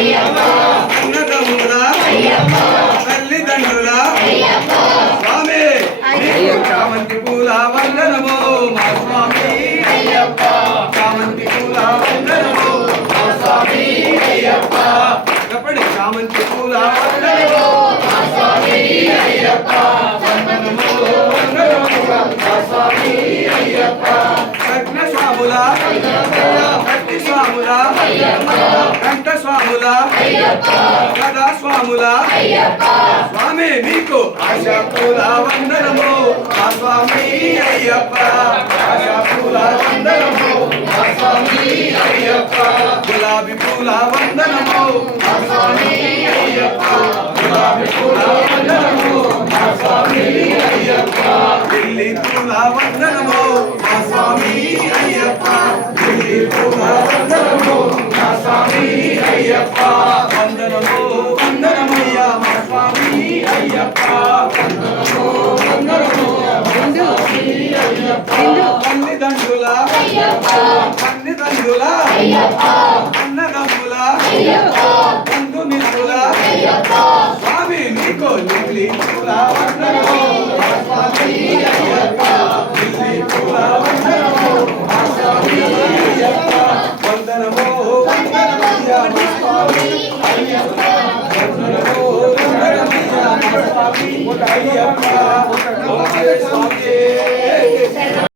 అన్నదమ్ముల తల్లిదండ్రుల స్వామి చామంతి పూల వందనము మా స్వామి అయ్యప్ప చామంతి పూల వందనము మా స్వామి అయ్యప్ప చెప్పండి చామంతి పూల వందనము మా స్వామి అయ్యప్ప వందనము మా స్వామి అయ్యప్ప కట్న స్వాముల కట్టి స్వాముల కంఠ స్వాముల గదా స్వాముల స్వామి మీకు ఆశా పూల వందనము మా స్వామి అయ్యప్ప ఆశా పూల వందనము మా స్వామి అయ్యప్ప గులాబీ పూల వందనము మా స్వామి అయ్యప్ప గులాబీ పూల వందనము మా స్వామి అయ్యప్ప ఢిల్లీ పూల వందనము మా స్వామి అయ్యప్ప ఢిల్లీ పూల వందనము మా స్వామి అయ్యప్ప వందనము వందనమయ్యా మా స్వామి అయ్యప్ప వందనము వందనము తల్లిదండ్రుల తల్లిదండ్రుల అన్నదమ్ముల బంధుమిత్రుల స్వామి మీకు లిల్లీ పూల వందనము మా స్వామి అయ్యప్ప లిల్లీ పూల వందనము మా స్వామి అయ్యప్ప వందనము వందనమయ్యా మా స్వామి అయ్యప్ప వందనము వందనమయ్యా మా స్వామి అయ్యప్ప స్వామి